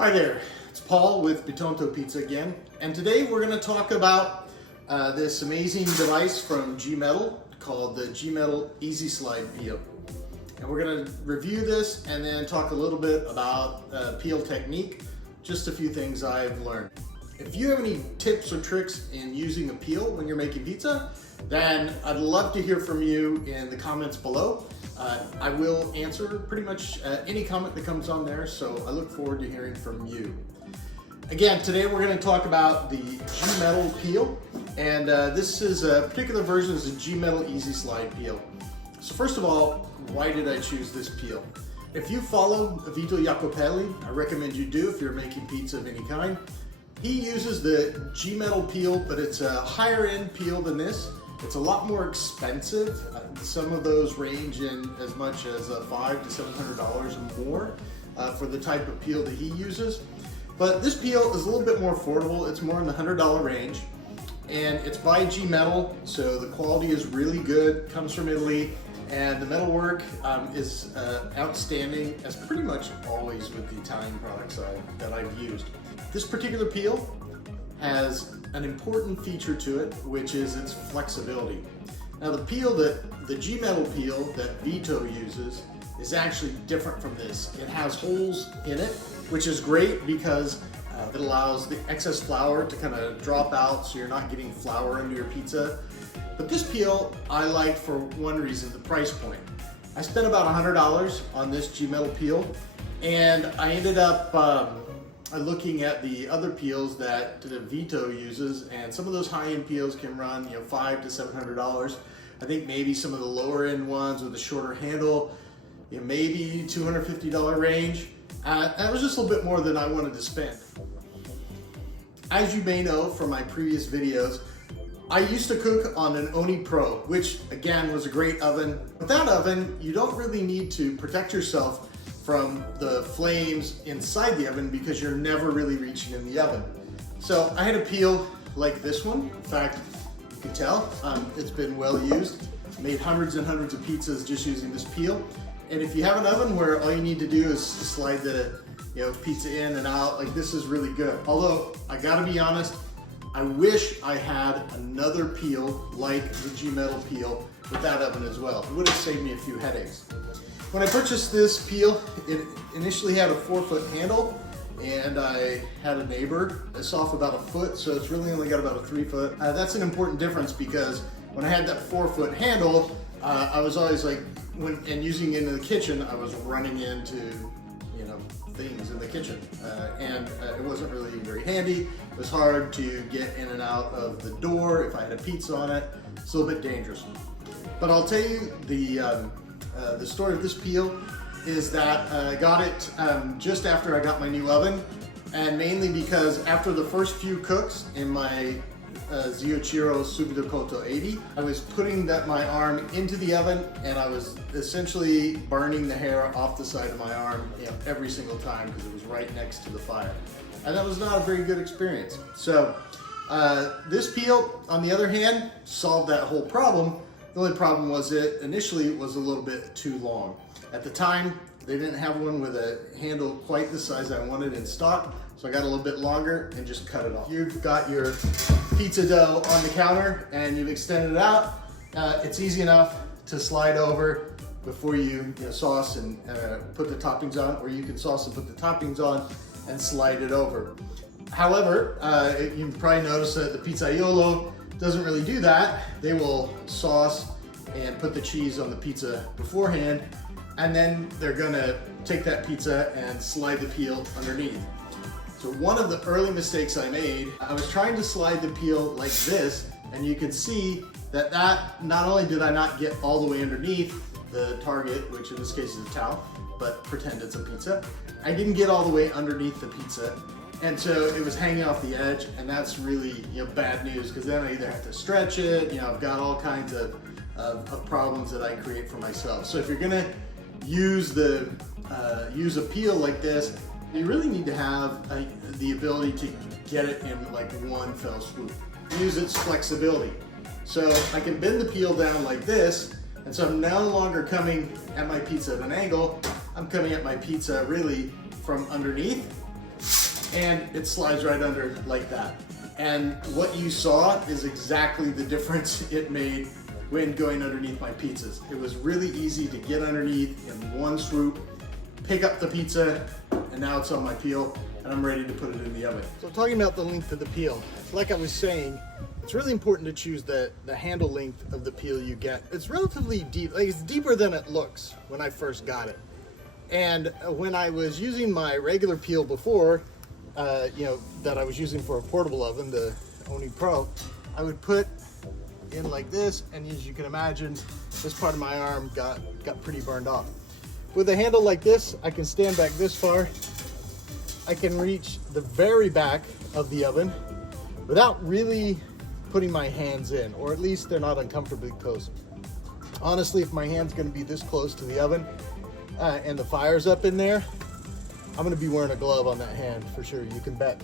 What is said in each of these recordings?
Hi there, it's Paul with Bitonto Pizza again, and today we're going to talk about this amazing device from GiMetal called the GiMetal Easy Slide peel. And we're going to review this and then talk a little bit about peel technique, just a few things I've learned. If you have any tips or tricks in using a peel when you're making pizza, then I'd love to hear from you in the comments below. I will answer pretty much any comment that comes on there, so I look forward to hearing from you. Again, today we're going to talk about the GiMetal peel, and this is a particular version is a GiMetal Easy Slide peel. So first of all, why did I choose this peel? If you follow Vito Jacopelli, I recommend you do if you're making pizza of any kind. He uses the GiMetal peel, but it's a higher end peel than this. It's a lot more expensive. Some of those range in as much as $500 to $700 or more for the type of peel that he uses. But this peel is a little bit more affordable. It's more in the $100 range, and it's by GiMetal, so the quality is really good. Comes from Italy, and the metalwork is outstanding, as pretty much always with the Italian products that I've used. This particular peel has an important feature to it, which is its flexibility. Now the GiMetal peel that Vito uses is actually different from this. It has holes in it, which is great because it allows the excess flour to kind of drop out so you're not getting flour into your pizza. But this peel I like for one reason, the price point. I spent about $100 on this GiMetal peel, and I ended up looking at the other peels that Vito uses, and some of those high-end peels can run $500 to $700. I think maybe some of the lower-end ones with a shorter handle, maybe $250 range. That was just a little bit more than I wanted to spend. As you may know from my previous videos, I used to cook on an Oni Pro, which again was a great oven. With that oven, you don't really need to protect yourself from the flames inside the oven because you're never really reaching in the oven. So I had a peel like this one. In fact, you can tell it's been well used. Made hundreds and hundreds of pizzas just using this peel. And if you have an oven where all you need to do is slide the pizza in and out, like this is really good. Although I gotta be honest, I wish I had another peel like the GiMetal peel with that oven as well. It would have saved me a few headaches. When I purchased this peel, it initially had a 4-foot handle, and I had a neighbor that's off about a foot, so it's really only got about a 3-foot. That's an important difference because when I had that 4-foot handle, I was always like, and using it in the kitchen, I was running into things in the kitchen, and it wasn't really very handy. It was hard to get in and out of the door. If I had a pizza on it, it's a little bit dangerous. But I'll tell you the story of this peel is that I got it just after I got my new oven, and mainly because after the first few cooks in my Zio Ciro Subito Cotto 80, I was putting my arm into the oven, and I was essentially burning the hair off the side of my arm every single time because it was right next to the fire. And that was not a very good experience. So this peel, on the other hand, solved that whole problem. The only problem was it initially was a little bit too long. At the time, they didn't have one with a handle quite the size I wanted in stock, so I got a little bit longer and just cut it off. You've got your pizza dough on the counter and you've extended it out. It's easy enough to slide over before you sauce and put the toppings on, or you can sauce and put the toppings on and slide it over. However, you probably noticed that the pizzaiolo doesn't really do that. They will sauce and put the cheese on the pizza beforehand, and then they're gonna take that pizza and slide the peel underneath. So one of the early mistakes I made, I was trying to slide the peel like this, and you can see that not only did I not get all the way underneath the target, which in this case is a towel, but pretend it's a pizza, I didn't get all the way underneath the pizza. And so it was hanging off the edge, and that's really bad news, because then I either have to stretch it, I've got all kinds of problems that I create for myself. So if you're gonna use a peel like this, you really need to have the ability to get it in like one fell swoop. Use its flexibility. So I can bend the peel down like this, and so I'm no longer coming at my pizza at an angle, I'm coming at my pizza really from underneath, and it slides right under like that. And what you saw is exactly the difference it made when going underneath my pizzas. It was really easy to get underneath in one swoop, pick up the pizza, and now it's on my peel, and I'm ready to put it in the oven. So talking about the length of the peel, like I was saying, it's really important to choose the handle length of the peel you get. It's relatively deep, like it's deeper than it looks when I first got it. And when I was using my regular peel before, that I was using for a portable oven, the Oni Pro, I would put in like this, and as you can imagine, this part of my arm got pretty burned off. With a handle like this, I can stand back this far. I can reach the very back of the oven without really putting my hands in, or at least they're not uncomfortably close. Honestly, if my hand's gonna be this close to the oven and the fire's up in there, I'm gonna be wearing a glove on that hand for sure, you can bet.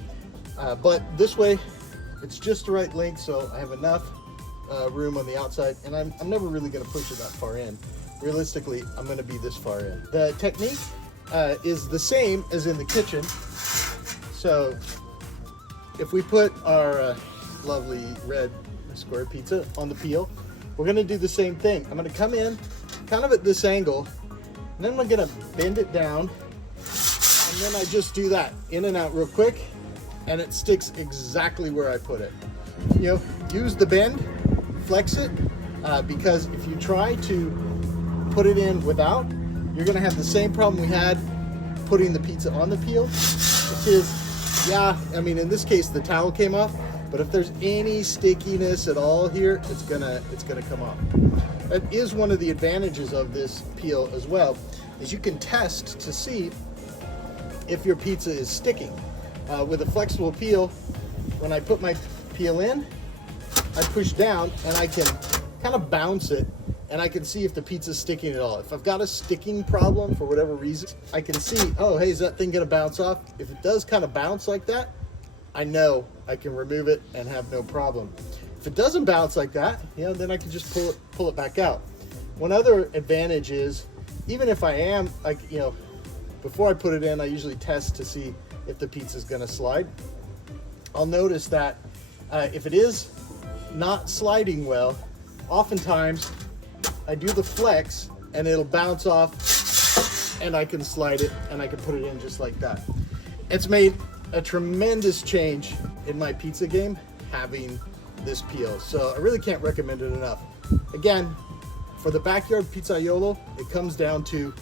But this way, it's just the right length, so I have enough room on the outside, and I'm never really gonna push it that far in. Realistically, I'm gonna be this far in. The technique is the same as in the kitchen. So if we put our lovely red square pizza on the peel, we're gonna do the same thing. I'm gonna come in kind of at this angle, and then I'm gonna bend it down, and then I just do that in and out real quick, and it sticks exactly where I put it. Use the bend, flex it, because if you try to put it in without, you're gonna have the same problem we had putting the pizza on the peel, which is, I mean, in this case the towel came off, but if there's any stickiness at all here, it's gonna come off. That is one of the advantages of this peel as well, is you can test to see if your pizza is sticking. With a flexible peel, when I put my peel in, I push down and I can kind of bounce it, and I can see if the pizza's sticking at all. If I've got a sticking problem for whatever reason, I can see, oh, hey, is that thing gonna bounce off? If it does kind of bounce like that, I know I can remove it and have no problem. If it doesn't bounce like that, then I can just pull it back out. One other advantage is, even if I am, before I put it in, I usually test to see if the pizza's gonna slide. I'll notice that if it is not sliding well, oftentimes I do the flex and it'll bounce off, and I can slide it and I can put it in just like that. It's made a tremendous change in my pizza game having this peel, so I really can't recommend it enough. Again, for the backyard pizzaiolo, it comes down to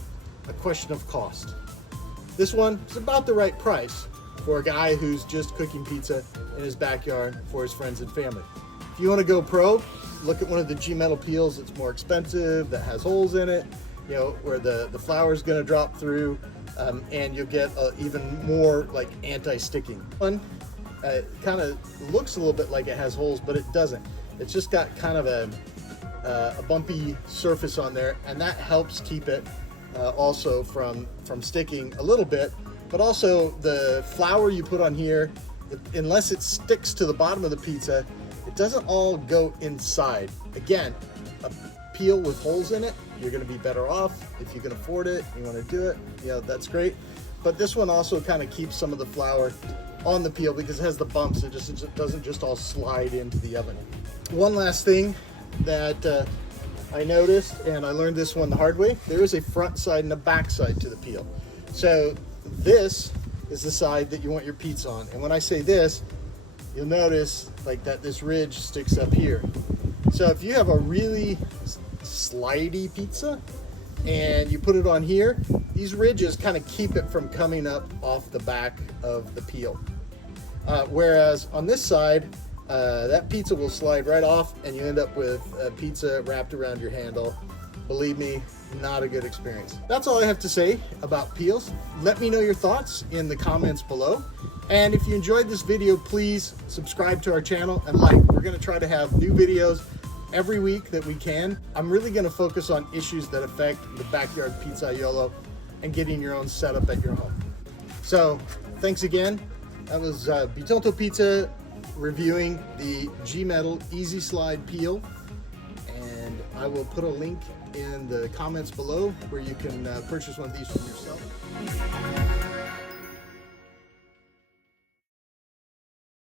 a question of cost. This one is about the right price for a guy who's just cooking pizza in his backyard for his friends and family. If you want to go pro, look at one of the GiMetal peels that's more expensive, that has holes in it, where the flour is going to drop through, and you'll get even more like anti-sticking. One kind of looks a little bit like it has holes, but it doesn't. It's just got kind of a bumpy surface on there, and that helps keep it also from sticking a little bit. But also the flour you put on here, unless it sticks to the bottom of the pizza, it doesn't all go inside. Again, a peel with holes in it, you're gonna be better off. If you can afford it, you wanna do it, that's great. But this one also kind of keeps some of the flour on the peel because it has the bumps. It doesn't just all slide into the oven. One last thing that I noticed, and I learned this one the hard way, there is a front side and a back side to the peel. So this is the side that you want your pizza on. And when I say this, you'll notice like that this ridge sticks up here. So if you have a really slidey pizza and you put it on here, these ridges kind of keep it from coming up off the back of the peel. Whereas on this side, that pizza will slide right off and you end up with a pizza wrapped around your handle. Believe me, not a good experience. That's all I have to say about peels. Let me know your thoughts in the comments below. And if you enjoyed this video, please subscribe to our channel and like. We're gonna try to have new videos every week that we can. I'm really gonna focus on issues that affect the backyard pizzaiolo and getting your own setup at your home. So thanks again. That was Bitonto Pizza reviewing the GiMetal Easy Slide peel. And I will put a link in the comments below where you can purchase one of these for yourself.